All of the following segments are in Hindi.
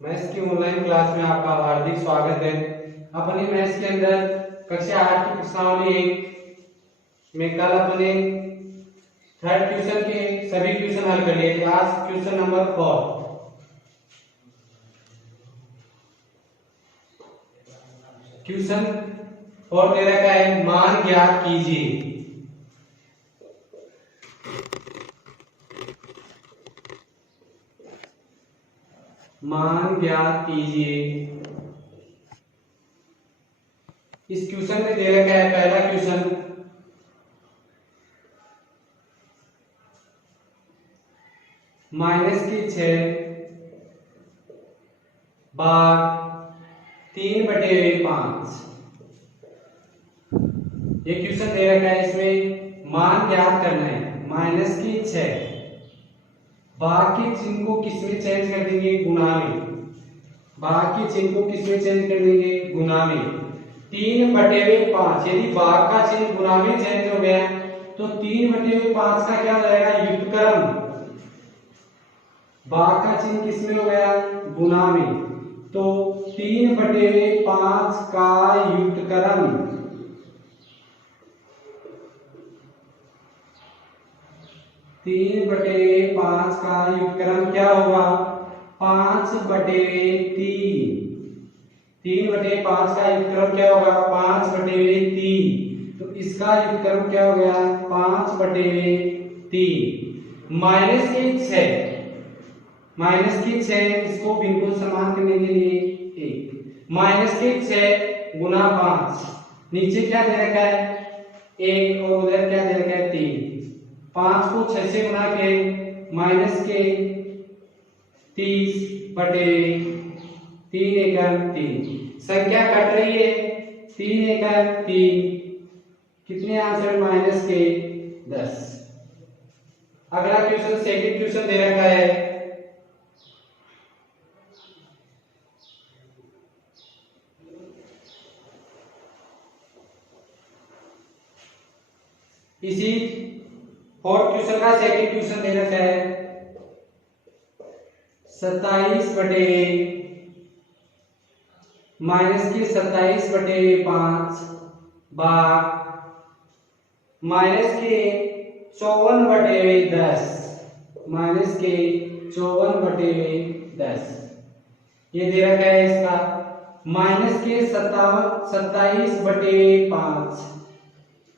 मैथ्स की ऑनलाइन क्लास में आपका हार्दिक स्वागत है। अपने मैथ्स के अंदर कक्षा 8 की प्रश्नावली 1 में कल अपने थर्ड ट्यूशन के सभी क्वेश्चन हल कर लिए थे। आज क्वेश्चन नंबर 4। क्वेश्चन 4 दे रखा है, मान ज्ञात कीजिए। मान ज्ञात कीजिए। इस क्वेश्चन में दे रखा है पहला क्वेश्चन, -6 भाग 3/5। ये क्वेश्चन दे रखा है, इसमें मान ज्ञात करना है। -6 भाग के चिन्ह को किसमें चेंज कर देंगे? गुणा में। भाग के चिन्ह को किसमें चेंज कर देंगे? गुणा में। 3/5। यदि भाग का चिन्ह गुणा में चेंज हो गया तो 3/5 का क्या हो जाएगा? व्युत्क्रम। भाग का चिन्ह किसमें हो गया? गुणा में। तो 3/5 का व्युत्क्रम 3/5 का व्युत्क्रम क्या होगा? 5/3। 3/5 का व्युत्क्रम क्या होगा? 5/3। तो इसका व्युत्क्रम क्या हो गया? 5/3। -6 इसको बिल्कुल समान करने के लिए 1 -6 गुना 5। नीचे क्या दे रखा है? 1 और उधर क्या दे रखा है? 3। 5 को 6 से गुना के -3 संख्या कट रही है। 3 एकम 3। कितने आंसर? -10। अगला क्वेश्चन, सेकंड क्वेश्चन दे रखा है, इसी फोर्थ क्वेश्चन का सेकंड क्वेश्चन दे रखा है, 27/5 भाग -54/10 ये दे रखा है। इसका -27/5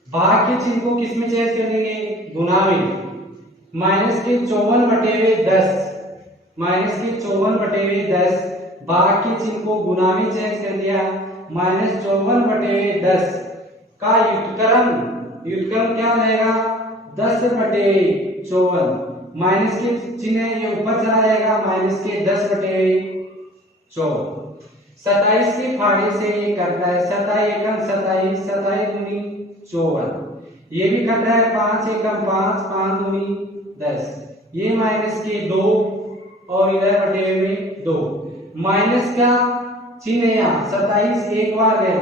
भाग के चिन्ह को किसमें चेंज कर देंगे? गुणा में। -54/10 भाग के चिन्ह को गुणा में चेंज कर दिया। -54/10 का व्युत्क्रम क्या हो जाएगा? 10/54। माइनस के चिन्ह ये ऊपर चला जाएगा, -10/4। 27 के फाड़े से ये करता है 27 एकम 27, 27 दूनी 54। ये भी करता है 5 एकम 5, 5 दूनी 10। ये माइनस के 2 और इधर बटे में 2। माइनस का चिन्ह यहाँ 27 एक बार गया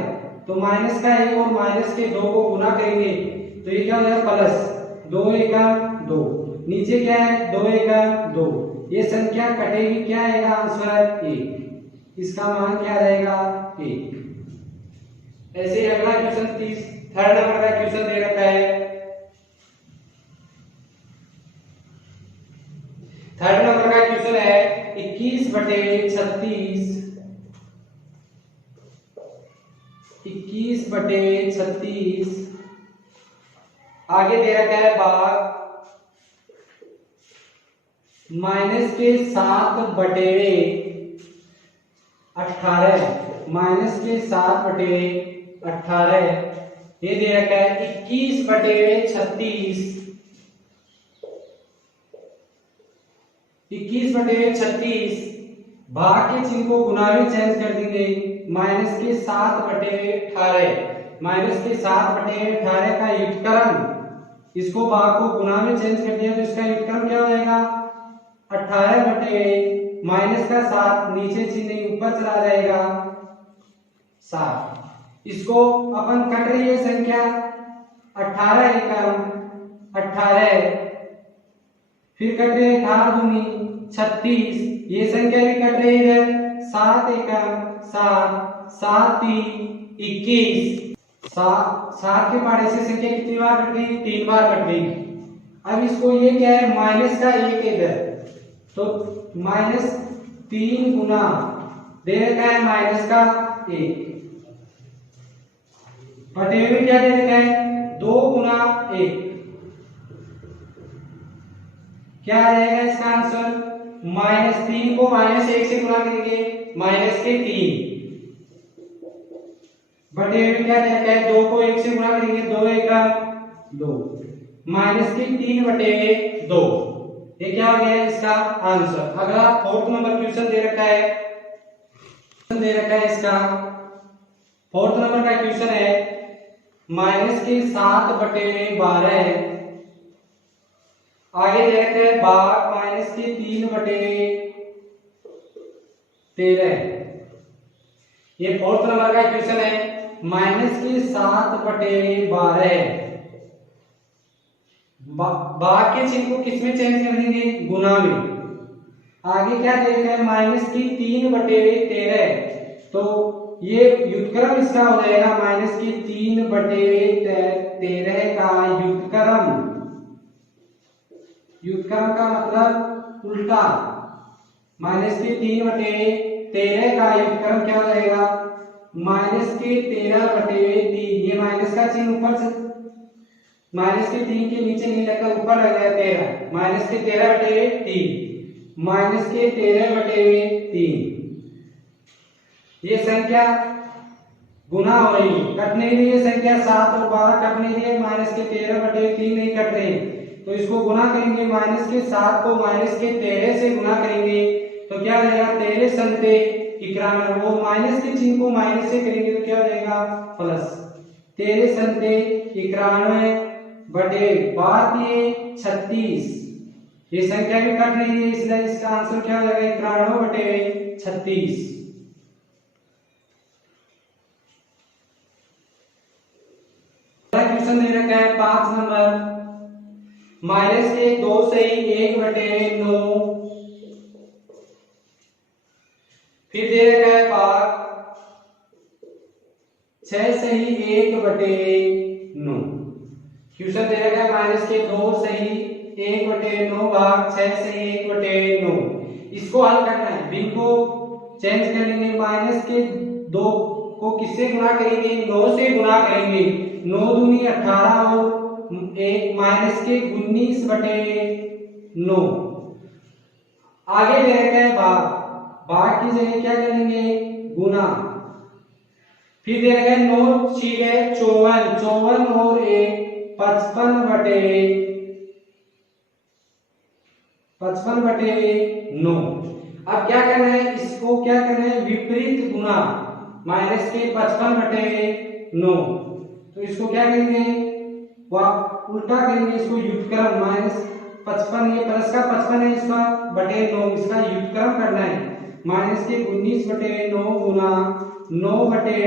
तो माइनस का 1 और माइनस के 2 को गुना करेंगे तो ये क्या हो जाएगा? प्लस 2 एकम 2। नीचे क्या है? 2 एकम 2। ये संख्या कटेगी, क्या आएगा आंसर? 1। इसका मान क्या रहेगा? 1। ऐसे ही अगला क्वेश्चन थर्ड नंबर का क्वेश्चन दे रखा है। थर्ड नंबर का क्वेश्चन है 21/36। 21/36 आगे दे रखा है भाग -7/18 -7/18 ये दे रखा है 21/36। 21/36 भाग के चिन्ह को गुणा में चेंज कर देंगे। -7/18 का व्युत्क्रम, इसको भाग को गुणा में चेंज कर दिया तो इसका व्युत्क्रम क्या हो जाएगा? 18 माइनस का 7, नीचे चिन्ह ऊपर चला जाएगा 7। इसको अपन कट रही है संख्या 18 एकम 18, फिर कट रहे 18 दूनी 36, ये संख्या भी कट रही है। 7 एकम 7, 7 3 21। 7 के पहाड़े से संख्या कितनी बार कट गई? 3 बार कट गई। अब इसको ये क्या है, माइनस का 1 इधर, तो -3 गुना दे रखा है माइनस का 1, बटे में क्या दे रखा है 2 गुना 1। क्या आ जाएगा इसका आंसर? -3 को -1 से गुणा करेंगे, -3 बटे में क्या दे रखा है 2 को 1 से गुणा करेंगे, 2 1 2, -3 बटे 2। ये क्या हो गया इसका आंसर। अगला 4th नंबर क्वेश्चन दे रखा है, इसका 4th नंबर का क्वेश्चन है -7 बटे 12। आगे दे रखे हैं भाग -3 बटे 13। ये 4th नंबर का क्वेश्चन है -7 बटे 12। भाग के चिन्ह को किसमें चेंज कर देंगे? गुना में। आगे क्या दे रखा है -3 बटे 13, तो ये व्युत्क्रम इसका हो जाएगा -3 बटे 13 का व्युत्क्रम। व्युत्क्रम का मतलब उल्टा, -3 बटे 13 का व्युत्क्रम क्या हो जाएगा? -13 बटे 3। ये माइनस का चिन्ह ऊपर से -3 के नीचे नहीं लगा, ऊपर लग गया 13, -13 बटे 3, -13 बटे 3। ये संख्या गुना हो रही है, कट नहीं रही है संख्या। 7 और 12 कट नहीं रही है, -13 बटे 3 नहीं कट रहे, तो इसको गुना करेंगे। -7 को -13 से गुना करेंगे तो क्या हो जाएगा 13 संते 91। वो माइनस के चिन्ह को माइनस से करेंगे तो क्या हो जाएगा प्लस। 13 संते 91 बटे 36। ये संख्या भी कट नहीं है, इसलिए इसका आंसर क्या हो जाएगा 91 बटे 36। क्वेश्चन दे रखा है 5 नंबर, -2 से 1 बटे 9। फिर दे रखा है भाग 6 से 1 बटे 9। क्वेश्चन दे रखा है -2 से 1 बटे 9 भाग 6 से 1 बटे 9। इसको हल करना है, बिन को चेंज कर लेंगे। -2 को किससे गुणा करेंगे? 9 से गुणा करेंगे। 9 दूनी 18 और 1 -19 बटे 9। आगे दे रखा है भाग, भाग की जगह क्या करेंगे? गुना। फिर दे रखा है 9 छीके 54, 54 और 1 55 बटे 9। अब क्या करना है? इसको क्या करना है? विपरीत गुना। -55 बटे 9, तो इसको क्या करेंगे? उल्टा करेंगे, इसको व्युत्क्रम। -55 ये प्लस का 55 है, इसका बटे 9, इसका व्युत्क्रम करना है। -19 बटे 9 गुना 9 बटे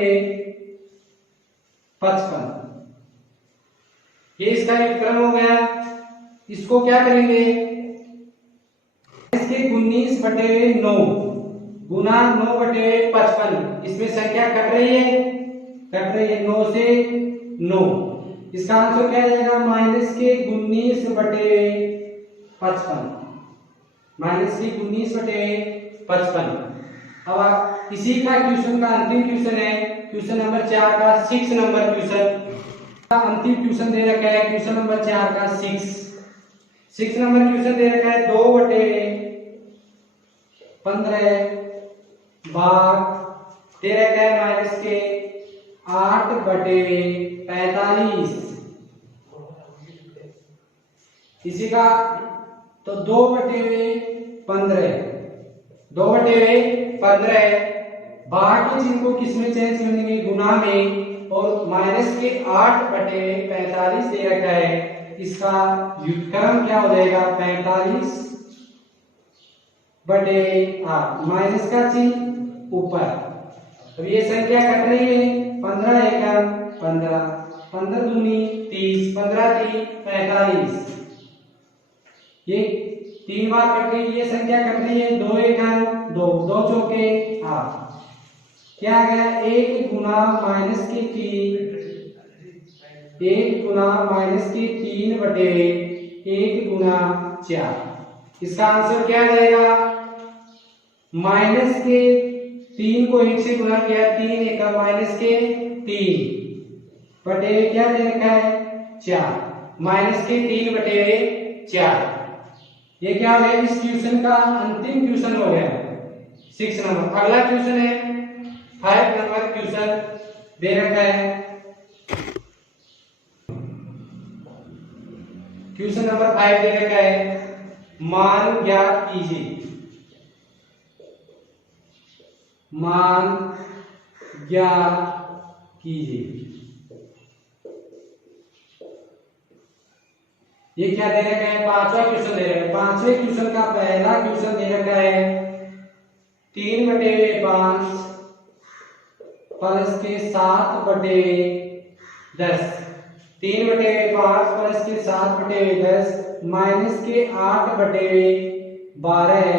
55। ये इसका व्युत्क्रम हो गया। इसको क्या करेंगे? 19 बटे 9 गुना 9 बटे 55। इसमें संख्या कट रही है, 9 से 9। इसका आंसर क्या आ जाएगा? -19 बटे 55, -19 बटे 55। अब इसी का क्वेश्चन का अंतिम क्वेश्चन है, क्वेश्चन नंबर 4 का 6 नंबर क्वेश्चन का अंतिम क्वेश्चन दे रखा है। क्वेश्चन नंबर 4 का 6 नंबर क्वेश्चन दे रखा है 2 बटे 15 भाग दे रखा है -8 बटे 45। इसी का तो 2 बटे 15, 2 बटे 15 भाग के चिन्ह को किसमें चेंज करेंगे? गुना में। और -8 बटे 45 दे रखा है, इसका व्युत्क्रम क्या हो जाएगा? 45 बटे 8, माइनस का चिन्ह ऊपर। अब ये संख्या कट रही है, 15 एकम 15, 15 दूनी 30, 15 3 45। ये 3 बार कट गई, ये संख्या कट रही है, 2 एकम 2, 2 चौके 8, क्या आ गया 1 गुना माइनस के 3, 1 गुना माइनस के 3 बटे 1 गुना 4। इसका आंसर क्या रहेगा, माइनस के 3 को 1 से गुना किया, 3 एकम माइनस के 3 बटे क्या दे रखा है 4, माइनस के 3 बटे 4। ये क्या हो गया, इस क्वेश्चन का अंतिम क्वेश्चन हो गया 6 नंबर। अगला क्वेश्चन है 5 नंबर क्वेश्चन दे रखा है, क्वेश्चन नंबर 5 दे रखा है, मान ज्ञात कीजिए, मान ज्ञात कीजिए। ये क्या दे रखा है, पांचवा क्वेश्चन दे रखा है। पांचवे क्वेश्चन का पहला क्वेश्चन दे रखा है 3 बटे 5 प्लस के 7 बटे 10, 3 बटे 5 प्लस के 7 बटे 10 माइनस के 8 बटे 12,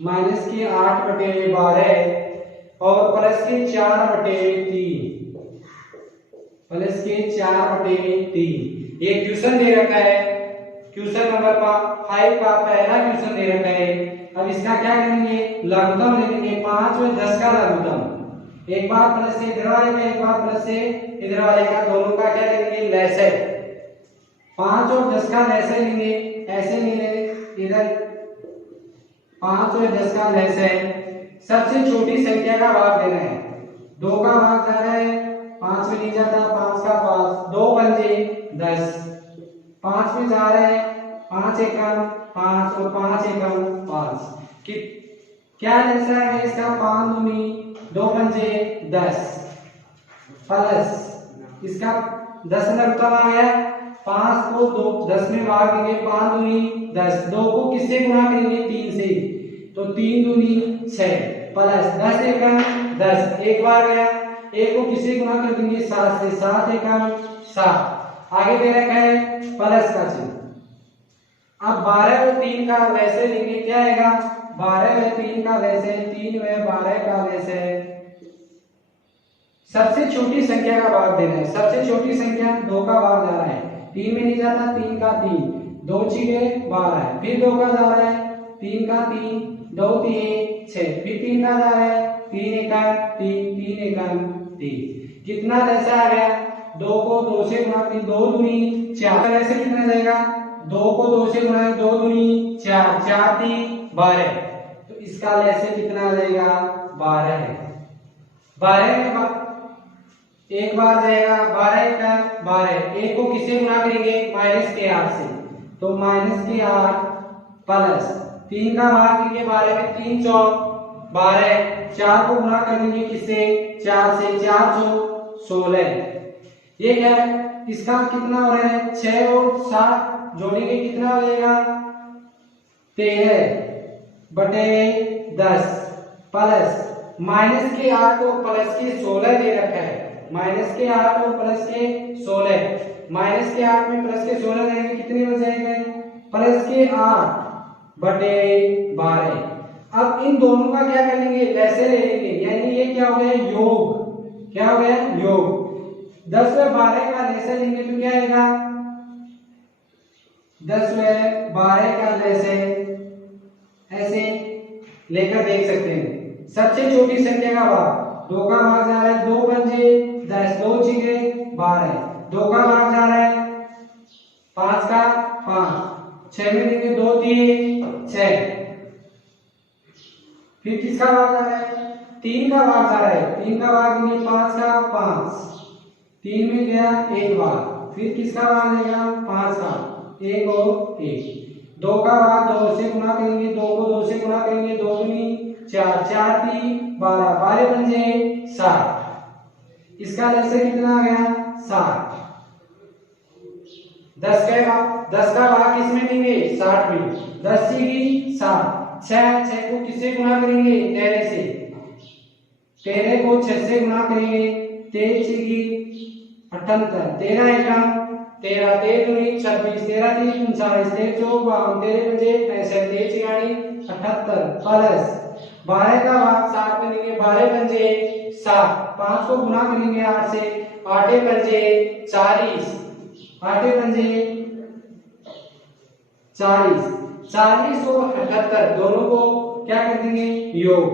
माइनस के 8 बटे 12 और प्लस के 4 बटे 3, प्लस के 4 बटे 3। ये क्वेश्चन दे रखा है, क्वेश्चन नंबर 5 का पहला क्वेश्चन दे रखा है। अब इसका क्या करेंगे, लघुत्तम लेंगे, 5 और 10 का लघुत्तम, एक बार प्लस से इधर वाले का, एक बार प्लस से इधर वाले का, दोनों का क्या लेंगे लैसर। 5 और 10 का लैसर लेंगे, ऐसे नहीं लेंगे, इधर 5 और 10 का लैसर। सबसे छोटी संख्या का भाग देना है, 2 का भाग जा रहा है, 5 में नहीं जाता, 5 का 5, 2 पंजे 10, 5 में जा रहा है, 5 एकम 5 और 5 एकम 5 कि क्या जैसा है इसका, 5 दूनी 2 पंजे 10 प्लस इसका 10 लघुत्तम आ गया, 5 को 10 में भाग देंगे, 5 दूनी 10, 2 को किससे गुणा करेंगे 3 से, तो 3 दूनी 6 प्लस 10 एकम 10, एक बार गया, 1 को किससे गुणा कर देंगे 7 से, 7 एकम 7, आगे दे रखा है प्लस का चिन्ह। अब 12 और 3 का वैसे लेंगे, क्या आएगा 12 व 3 का वैसे, 3 व 12 का वैसे। सबसे छोटी संख्या का भाग देना है, सबसे छोटी संख्या 2 का भाग जा रहा है, 3 में नहीं जाता, 3 का 3, 2 छीके 12, फिर 2 का जा रहा है, 3 का 3, 2 3 6, फिर 3 का जा रहा है, 3 एकम 3, 3 एकम 3, कितना जैसा आ गया, 2 को 2 से गुणा करें, 2 दूनी 4, ऐसे कितना जाएगा, 2 को 2 से गुणा करें, 2 दूनी 4, 4 3 12, तो इसका लैसे कितना आ जाएगा 12 है। 12 में एक बार जाएगा, 12 का 12, 1 को किससे गुणा करेंगे माइनस के 8 से, तो माइनस के 8 प्लस 3 का भाग देंगे 12 में, 3 चौक 12, 4 को गुणा करेंगे किससे 4 से, 4 चौक 16, ये क्या है, इसका कितना हो रहा है 6 और 7 जोड़ेंगे कितना हो जाएगा 13 बटे 10 प्लस माइनस के 8 और प्लस के 16 दे रखा है, माइनस के 8 और प्लस के 16, माइनस के 8 में प्लस के 16 देंगे कितने बच जाएंगे प्लस के 8 बटे 12। अब इन दोनों का क्या करेंगे लैसे ले लेंगे, यानी ये क्या हो गया योग, क्या हो गया योग। 10 व 12 का लैसे लेंगे तो क्या आएगा 10 व 12 का लैसे, ऐसे लेकर देख सकते हैं। सबसे छोटी संख्या का भाग, 2 का भाग जा रहा है 2 पंजे 10, 2 छीके 12, 2 का भाग जा रहा है 5 का 5, 6 में देंगे 2 3 6, फिर किसका भाग जा रहा है 3 का भाग जा रहा है, 3 का भाग देंगे 5 का 5, 3 में गया एक बार, फिर किसका भाग देगा 5 का 1 और 1, 2 का भाग 2 से गुणा करेंगे, 2 को 2 से गुणा करेंगे, 2 दूनी 4, 4 3 12, 12 पंजे 60, इसका लैसे कितना आ गया 60। 10 का भाग किसमें देंगे 60 में, 10 सीधी 60, 6 को किससे गुणा करेंगे 13 से, 13 को 6 से गुणा करेंगे, 13 सीधी 78, 13 एकम 13 13 दूनी 26 13 3 39 13 चौक 52 13 पंजे 65 13 छियानी 78 प्लस 12 का भाग 7 में लेंगे 12 पंजे 7 5 को गुना करेंगे 8 से 8 पंजे 40 8 पंजे 40 40 और 78 दोनों को क्या कर देंगे योग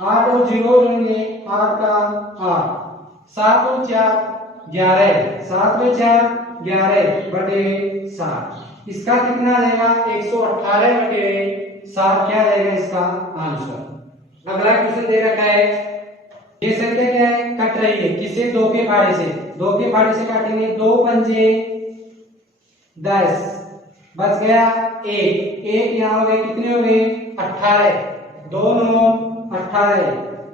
8 और 0 जोड़ेंगे 8 का 8 7 और 4 11 7 में 4 11 बटे 7 इसका कितना आ जाएगा 118 बटे 7 क्या आएगा इसका आंसर। अगला क्वेश्चन दे रखा है ये संख्या क्या है कट रही है किससे 2 के फाड़े से 2 के फाड़े से काटेंगे 2 पंजे 10 बच गया 1 यहाँ हो गए कितने हो गए 18 2 9 18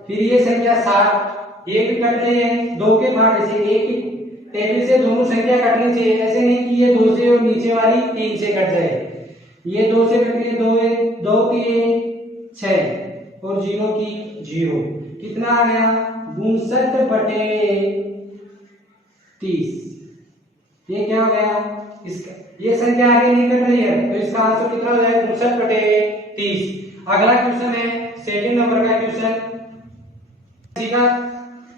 फिर ये संख्या 7 ये भी कट रही है 2 के फाड़े से 1 टेबल से दोनों संख्या कटनी चाहिए ऐसे नहीं कि ये 2 से और नीचे वाली 3 से कट जाए ये 2 से कट गई 2 है 2 की 6 और 0 की 0 कितना आ गया 62 बटे 30 ये क्या हो गया इसका ये संख्या आगे नहीं कट रही है तो इसका आंसर कितना हो जाएगा 62 बटे 30। अगला क्वेश्चन है सेकंड नंबर का क्वेश्चन इसी का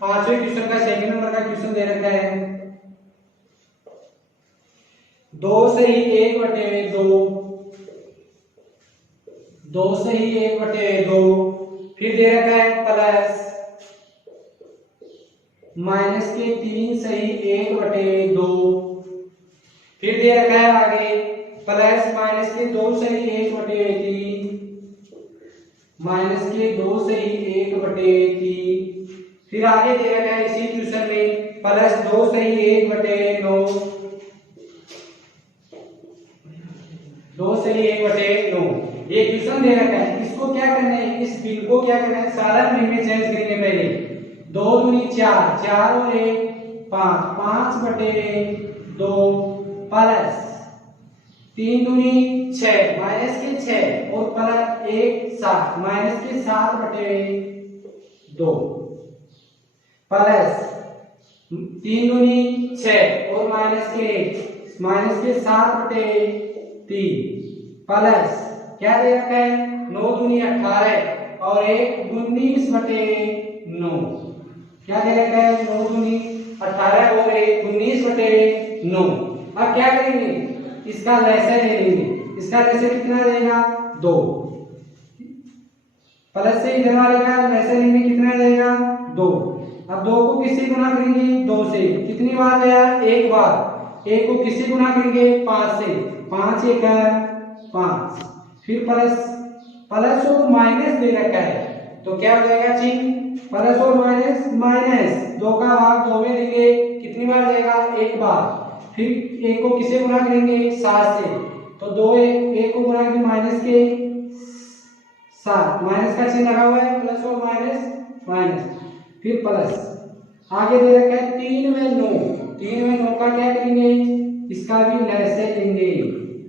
5वें क्वेश्चन का सेकंड नंबर का क्वेश्चन दे रखा है 2 सही 1 बटे 2 2 सही 1 बटे 2 फिर दे रखा है प्लस माइनस के 3 सही 1 बटे 2 फिर दे रखा है आगे प्लस माइनस के 2 सही 1 बटे 3 माइनस के 2 सही 1 बटे 3 फिर आगे दे रखा है इसी क्वेश्चन में प्लस 2 सही 1 बटे 9 2 सही 1 बटे 9 ये क्वेश्चन दे रखा है इसको क्या करना है इस बिल को क्या करना है सारा में चेंज करेंगे पहले 2 दूनी 4 4 और 1 5 5 बटे 2 प्लस 3 दूनी 6 माइनस के 6 और प्लस 1 7 माइनस के 7 बटे 2 प्लस 3 दूनी 6 और माइनस के 7 बटे 3 प्लस क्या दे रखा है 9 दूनी 18 और 1 19 बटे 9 क्या दे रखा है 9 दूनी 18 और 1 19 बटे 9। अब क्या करेंगे इसका लसागु ले लेंगे इसका लसागु कितना देगा 2 प्लस से इधर वाले का लसागु लेंगे कितना देगा 2 अब 2 को किससे गुना करेंगे 2 से कितनी बार गया एक बार 1 को किससे गुना करेंगे 5 से 5 1 5 फिर प्लस और माइनस दे रखा है तो क्या हो जाएगा चिन्ह प्लस और माइनस माइनस 2 का भाग 2 में देंगे कितनी बार जाएगा एक बार फिर 1 को किसे गुना करेंगे 7 से तो 2 1 को गुना करेंगे माइनस के 7 माइनस का चिन्ह लगा हुआ है प्लस और माइनस फिर प्लस आगे दे रखा है 3 में 9 का क्या करेंगे इसका भी लसागु लेंगे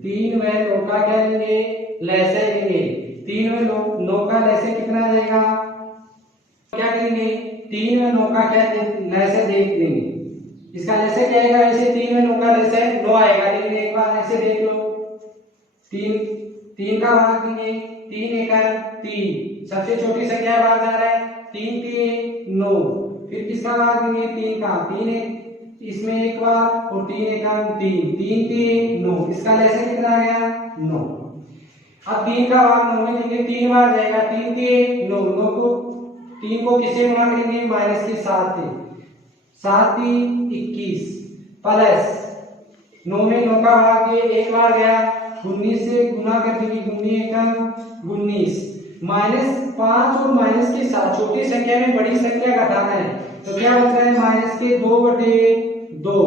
3 में 9 का क्या लेंगे लसागु लेंगे 3 में 9 का लसागु कितना आ जाएगा क्या करेंगे 3 में 9 का क्या लसागु देख लेंगे इसका लसागु क्या आएगा ऐसे 3 में 9 का लसागु 9 आएगा लेकिन एक बार ऐसे देख लो 3 का भाग देंगे 3 1 3 सबसे छोटी संख्या भाग जा रहा है 3 3 9 फिर किसका भाग देंगे 3 का 3 इसमें एक बार और 3 1 3 3 3 9 इसका लसागु कितना आ गया 9। अब 3 का भाग 9 में देंगे 3 बार जाएगा 3 3 9 9 को 3 को किससे गुना करेंगे माइनस के 7 से 7 3 21 प्लस 9 में 9 का भाग ये एक बार गया 19 से गुना कर देंगे 19 माइनस 5 और माइनस के 7 छोटी संख्या में बड़ी संख्या घटाना है तो क्या बच रहा है माइनस के 2 बटे 2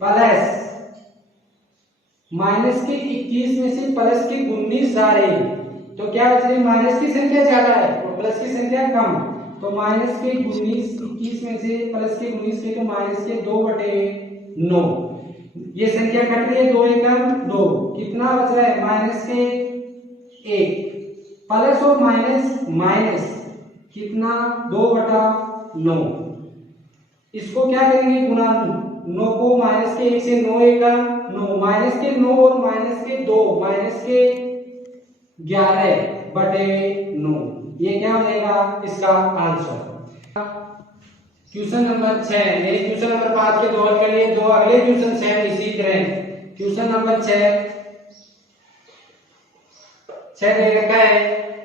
प्लस माइनस के 21 में से प्लस के 19 जा रहे हैं तो क्या बच रही है माइनस की संख्या ज्यादा है और प्लस की संख्या कम तो माइनस के 21 में से प्लस के 19 के तो माइनस के 2 बटे 9 ये संख्या कट रही है 2 1 2 कितना बच रहा है माइनस के 1 प्लस और माइनस कितना 2 बटा 9 इसको क्या करेंगे गुना 9 को माइनस के 1 से 9 एकम 9, माइनस के 9 और माइनस के 2, माइनस के 11/9। ये क्या हो जाएगा इसका आंसर। क्वेश्चन नंबर 6, ये क्वेश्चन नंबर 5 के दो हल के लिए दो अगले क्वेश्चन सेम इसी तरह। क्वेश्चन नंबर 6 दे रखा है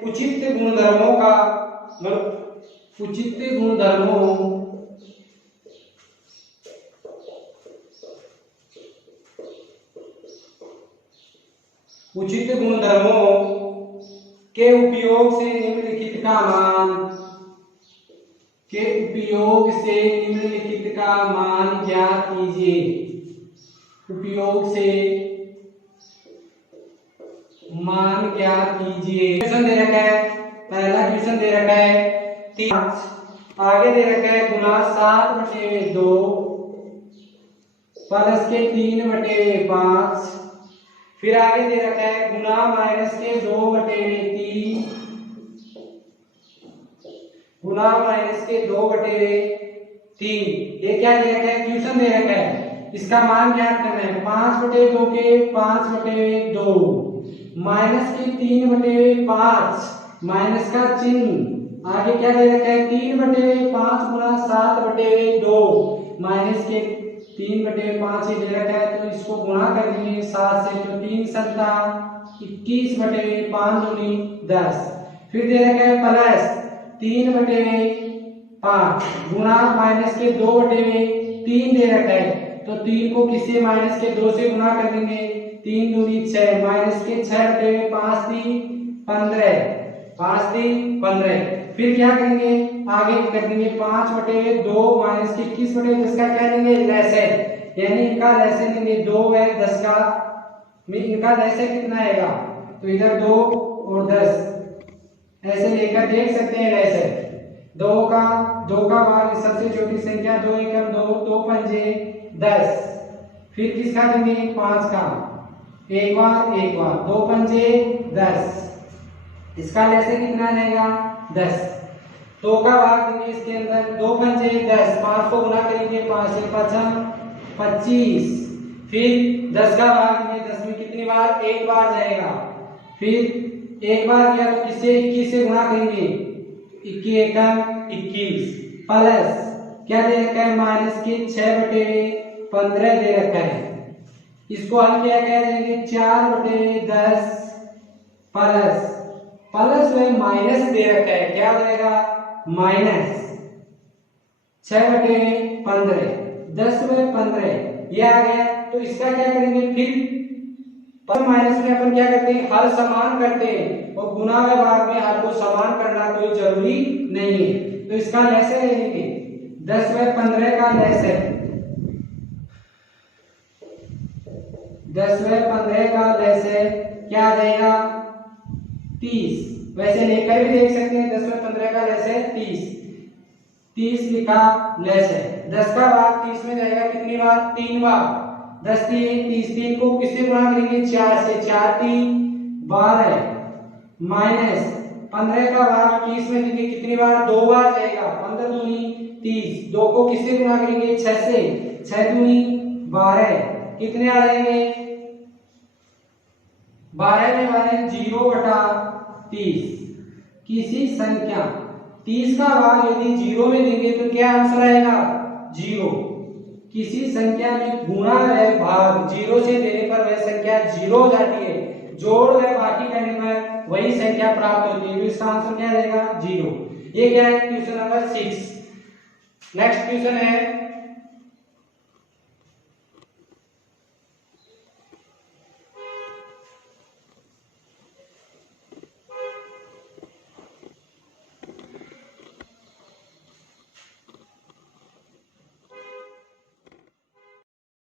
उचित गुणधर्मों का उचित गुणधर्मों के उपयोग से निम्नलिखित का मान ज्ञात कीजिए। उपयोग से मान ज्ञात कीजिए। क्वेश्चन दे रखा है, पहला क्वेश्चन दे रखा है 5, आगे दे रखा है गुना 7/2 प्लस के 3/5, फिर आगे दे रखा है गुना माइनस के 2/3 गुना माइनस के 2/3। ये क्या दे रखा है क्वेश्चन दे रखा है, इसका मान ज्ञात करना है। 5/2 के 5/2 माइनस के 3/5 माइनस का चिन्ह, आगे क्या दे रखा है 3/5 गुना 7/2 माइनस के 3/5 ही दे रखा है, तो इसको गुणा करेंगे 7 से, तो 3 7 21/5 दूनी 10। फिर दे रखा है प्लस 3/5 गुणा माइनस के 2/3 दे रखा है, तो 3 को किससे माइनस के 2 से गुणा कर देंगे, 3 दूनी 6 माइनस के 6/5 थी 15 5 थी 15। फिर क्या करेंगे आगे कर देंगे 5/2 माइनस के 21/10 का क्या लेंगे लैसे, यानी इनका लैसे लेंगे 2 है 10 का, इनका लैसे कितना आएगा, तो इधर 2 और 10 ऐसे लेकर देख सकते हैं लैसे। 2 का भाग सबसे छोटी संख्या 2 एकम 2 2 पंजे 10, फिर किसका देंगे 5 का, एक बार 2 पंजे 10, इसका लैसे कितना रहेगा 10। 2 का भाग देंगे इसके अंदर 2 पंजे 10, 5 को गुना करेंगे 5 से 5 25, फिर 10 का भाग देंगे 10 में कितनी बार एक बार जाएगा, फिर एक बार गया तो किससे 21 से गुणा करेंगे 21 एकम 21 प्लस क्या दे रखा है माइनस के 6/15 दे रखा है, इसको हम क्या कह देंगे 4/10 प्लस में माइनस दे रखा है, क्या हो जाएगा माइनस 6/15 10/15 ये आ गया। तो इसका क्या करेंगे फिर पर माइनस में अपन क्या करते हैं हल समान करते हैं, और गुना व भाग में हल को समान करना कोई जरूरी नहीं है, तो इसका लैसे ले लेंगे 10/15 का लैसे 10/15 का लैसे क्या आ जाएगा 30, वैसे लेकर भी देख सकते हैं 10/15 का लैसे 30 लिखा लैसे, 10 का भाग 30 में जाएगा कितनी बार 3 बार, 10 3 30, 3 को किससे गुणा करेंगे 4 से, 4 3 12 माइनस 15 का भाग 30 में देंगे कितनी बार 2 बार जाएगा, 15 दूनी 30, 2 को किससे गुणा करेंगे 6 से, 6 दूनी 12, कितने आ जाएंगे 12 में 12 0/30। किसी संख्या 30 का भाग यदि 0 में देंगे तो क्या आंसर आएगा 0। किसी संख्या में गुणा व भाग 0 से देने पर वह संख्या 0 हो जाती है, जोड़ व बाकी करने पर वही संख्या प्राप्त होती है, तो इसका आंसर क्या रहेगा 0। ये क्या है क्वेश्चन नंबर 6। नेक्स्ट क्वेश्चन है